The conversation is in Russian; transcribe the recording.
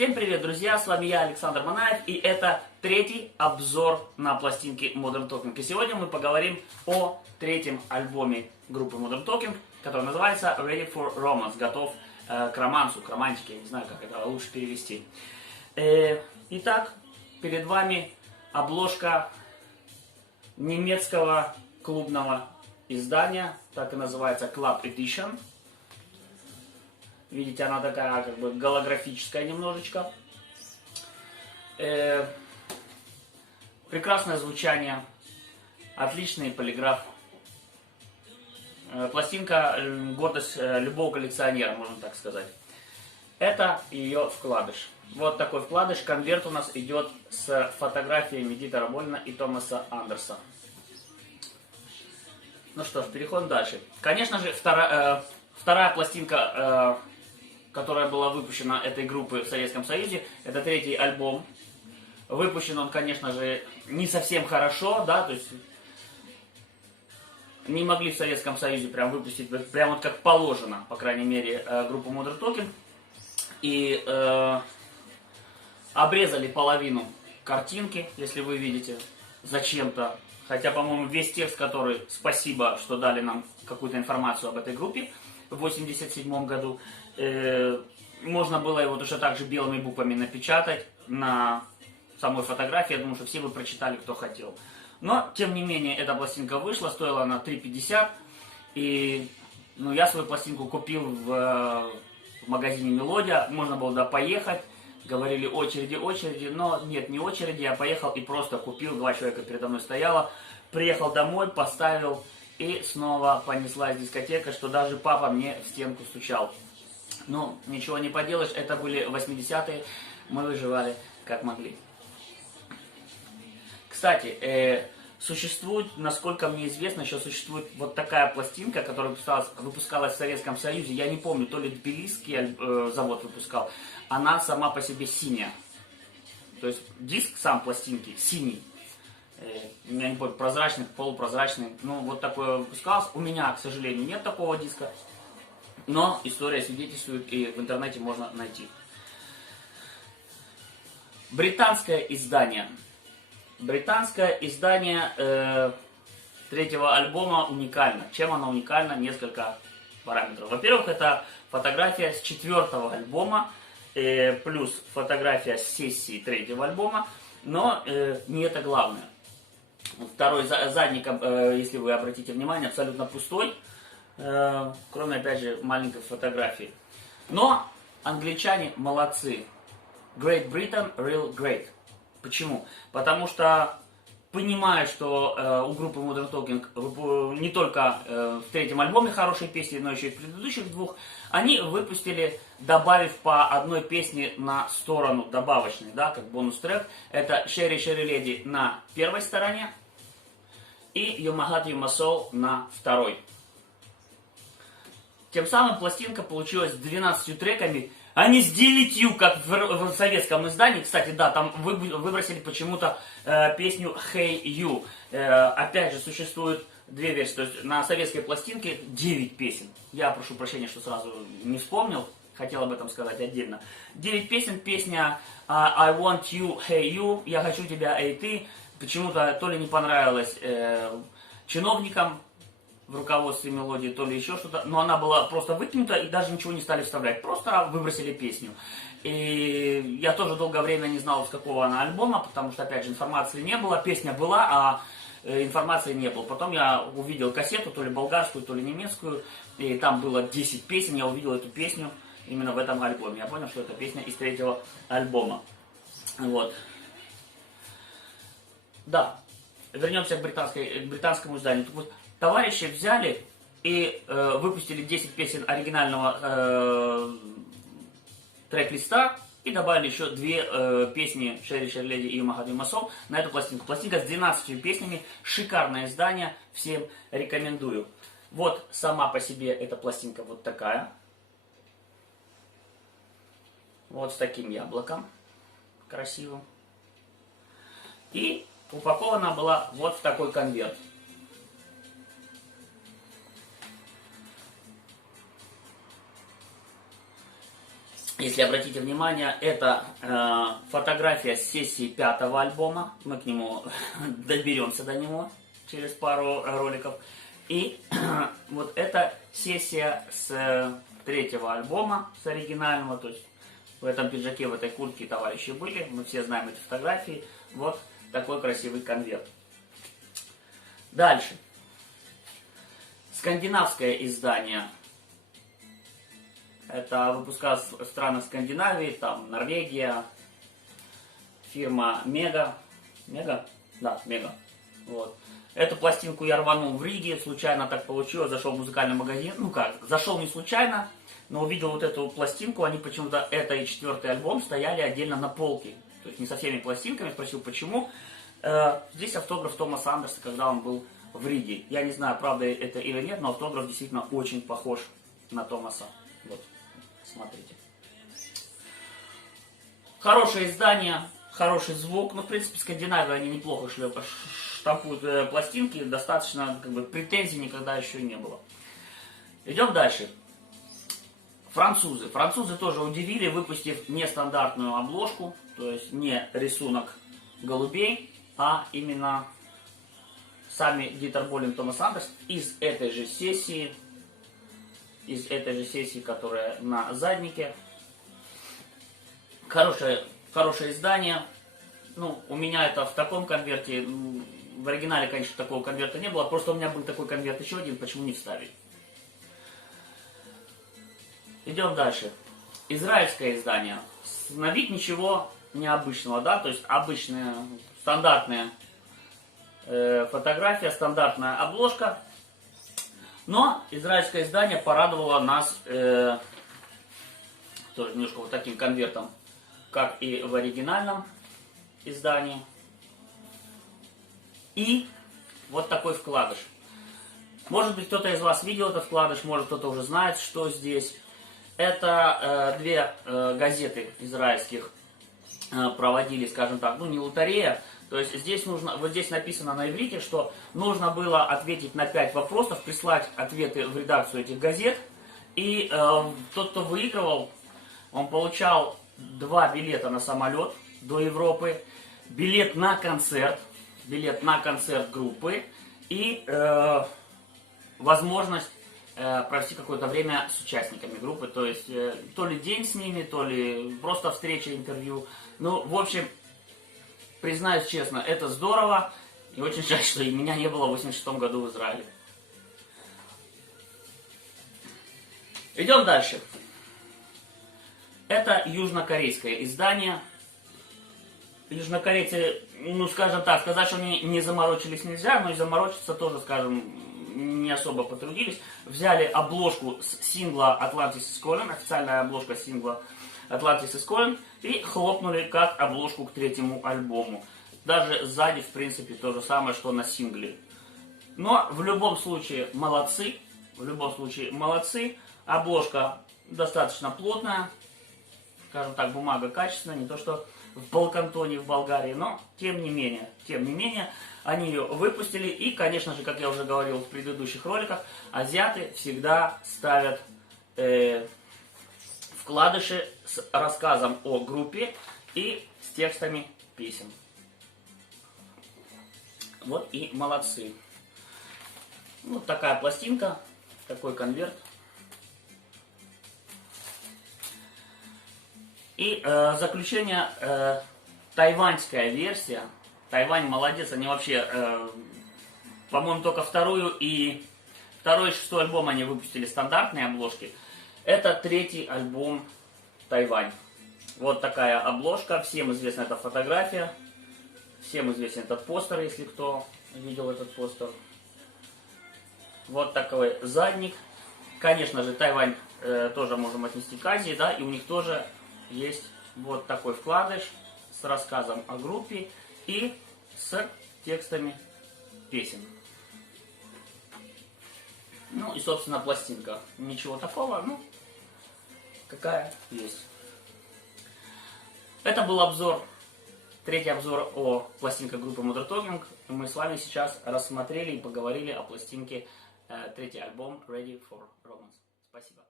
Всем привет, друзья! С вами я, Александр Манаев, и это третий обзор на пластинки Modern Talking. И сегодня мы поговорим о третьем альбоме группы Modern Talking, который называется Ready for Romance, готов к романсу, к романтике, я не знаю, как это лучше перевести. Итак, перед вами обложка немецкого клубного издания, так и называется Club Edition. Видите, она такая как бы голографическая немножечко. Прекрасное звучание, отличный полиграф. Пластинка гордость любого коллекционера, можно так сказать. Это ее вкладыш. Вот такой вкладыш. Конверт у нас идет с фотографиями Дитера Болина и Томаса Андерса. Ну что ж, переходим дальше. Конечно же, вторая пластинка, которая была выпущена этой группы в Советском Союзе, это третий альбом. Выпущен он, конечно же, не совсем хорошо, да, то есть не могли в Советском Союзе прям выпустить, прям вот как положено, по крайней мере, группу Modern Talking. И обрезали половину картинки, если вы видите, зачем-то. Хотя, по-моему, весь текст, который «Спасибо, что дали нам какую-то информацию об этой группе» в 1987 году, можно было его точно так же белыми буквами напечатать на самой фотографии. Я думаю, что все бы прочитали, кто хотел. Но, тем не менее, эта пластинка вышла, стоила она 3,50. И я свою пластинку купил в магазине «Мелодия». Можно было туда поехать. Говорили очереди, но нет, не очереди. Я поехал и просто купил. 2 человека передо мной стояло. Приехал домой, поставил. И снова понеслась дискотека, что даже папа мне в стенку стучал. Ну, ничего не поделаешь, это были 80-е, мы выживали как могли. Кстати, существует, насколько мне известно, еще существует вот такая пластинка, которая выпускалась в Советском Союзе. Я не помню, то ли Тбилисский завод выпускал. Она сама по себе синяя. То есть диск сам пластинки синий. Я не помню, прозрачный, полупрозрачный. Ну, вот такое выпускалось. У меня, к сожалению, нет такого диска. Но история свидетельствует, и в интернете можно найти. Британское издание. Британское издание третьего альбома уникально. Чем оно уникально? Несколько параметров. Во-первых, это фотография с 4-го альбома, плюс фотография с сессии 3-го альбома. Но не это главное. Второй задник, если вы обратите внимание, абсолютно пустой. Кроме, опять же, маленькой фотографии. Но англичане молодцы. Great Britain, real great. Почему? Потому что, понимая, что у группы Modern Talking не только в 3-м альбоме хорошие песни, но еще и в предыдущих 2, они выпустили, добавив по одной песне на сторону добавочной, да, как бонус-трек. Это Sherry Sherry Lady на первой стороне и You My Heart, You My Soul на второй. Тем самым пластинка получилась с 12 треками, а не с 9, как в советском издании. Кстати, да, там выбросили почему-то песню Hey You. Опять же, существует 2 версии. То есть на советской пластинке 9 песен. Я прошу прощения, что сразу не вспомнил. Хотел об этом сказать отдельно. 9 песен. Песня I Want You, Hey You. Я хочу тебя, эй ты. Почему-то то ли не понравилось чиновникам в руководстве «Мелодии», то ли еще что-то, но она была просто выкинута и даже ничего не стали вставлять, просто выбросили песню. И я тоже долгое время не знал, с какого она альбома, потому что, опять же, информации не было, песня была, а информации не было. Потом я увидел кассету, то ли болгарскую, то ли немецкую, и там было 10 песен, я увидел эту песню именно в этом альбоме. Я понял, что это песня из 3-го альбома. Вот. Да, вернемся к британскому изданию. Товарищи взяли и выпустили 10 песен оригинального трек-листа и добавили еще 2 песни Sherry Sherry Lady и You My Heart, You My Soul на эту пластинку. Пластинка с 12 песнями, шикарное издание, всем рекомендую. Вот сама по себе эта пластинка вот такая. Вот с таким яблоком красивым. И упакована была вот в такой конверт. если обратите внимание, это фотография с сессии 5-го альбома. Мы к нему доберемся до него через пару роликов. И вот эта сессия с 3-го альбома, с оригинального. То есть в этом пиджаке, в этой куртке товарищи были. Мы все знаем эти фотографии. Вот такой красивый конверт. Дальше. Скандинавское издание. Это выпускалось в странах Скандинавии, там Норвегия, фирма Мега. Мега? Да, Мега. Вот. Эту пластинку я рванул в Риге, случайно так получилось, зашел в музыкальный магазин. Ну как, зашел не случайно, но увидел вот эту пластинку, они почему-то, это и 4-й альбом, стояли отдельно на полке. То есть не со всеми пластинками, спросил почему. Здесь автограф Томаса Андерса, когда он был в Риге. Я не знаю, правда это или нет, но автограф действительно очень похож на Томаса. Вот, смотрите. Хорошее издание, хороший звук. Ну, в принципе, Скандинавии они неплохо штампуют пластинки. Достаточно, как бы, претензий никогда еще не было. Идем дальше. Французы. Французы тоже удивили, выпустив нестандартную обложку. То есть не рисунок голубей, а именно сами Дитер Болин, Томас Андерс из этой же сессии, которая на заднике. Хорошее издание. Ну, у меня это в таком конверте. В оригинале, конечно, такого конверта не было. Просто у меня был такой конверт еще один, почему не вставить. Идем дальше. Израильское издание. На вид ничего необычного, да, то есть обычная, стандартная фотография, стандартная обложка. Но израильское издание порадовало нас тоже немножко вот таким конвертом, как и в оригинальном издании. И вот такой вкладыш. Может быть, кто-то из вас видел этот вкладыш, может, кто-то уже знает, что здесь. Это две газеты израильских проводили, скажем так, ну не лотерея. То есть здесь нужно, вот здесь написано на иврите, что нужно было ответить на 5 вопросов, прислать ответы в редакцию этих газет. И тот, кто выигрывал, он получал 2 билета на самолет до Европы, билет на концерт группы и возможность провести какое-то время с участниками группы, то есть то ли день с ними, то ли просто встреча, интервью. Ну, в общем, признаюсь честно, это здорово, и очень жаль, что и меня не было в 86 году в Израиле. Идем дальше. Это южнокорейское издание. Южнокорейцы, ну, скажем так, сказать, что они не заморочились нельзя, но и заморочиться тоже, скажем, не особо потрудились. Взяли обложку с сингла Atlantis is Calling, официальная обложка сингла Atlantis is Calling, и хлопнули как обложку к 3-му альбому. Даже сзади, в принципе, то же самое, что на сингле. Но в любом случае молодцы. Обложка достаточно плотная. Скажем так, бумага качественная, не то что в Балкантоне, в Болгарии, но тем не менее, они ее выпустили. И, конечно же, как я уже говорил в предыдущих роликах, азиаты всегда ставят вкладыши с рассказом о группе и с текстами песен. Вот и молодцы. Вот такая пластинка, такой конверт. И заключение, тайваньская версия. Тайвань молодец, они вообще, по-моему, только второй и 6-й альбом они выпустили стандартные обложки. Это 3-й альбом Тайвань. Вот такая обложка, всем известна эта фотография, всем известен этот постер, если кто видел этот постер. Вот такой задник. Конечно же, Тайвань тоже можем отнести к Азии, да, и у них тоже есть вот такой вкладыш с рассказом о группе и с текстами песен. Ну и, собственно, пластинка. Ничего такого, ну, какая есть. Это был обзор, 3-й обзор о пластинке группы Modern Talking. Мы с вами сейчас рассмотрели и поговорили о пластинке 3-й альбом Ready for Romance. Спасибо.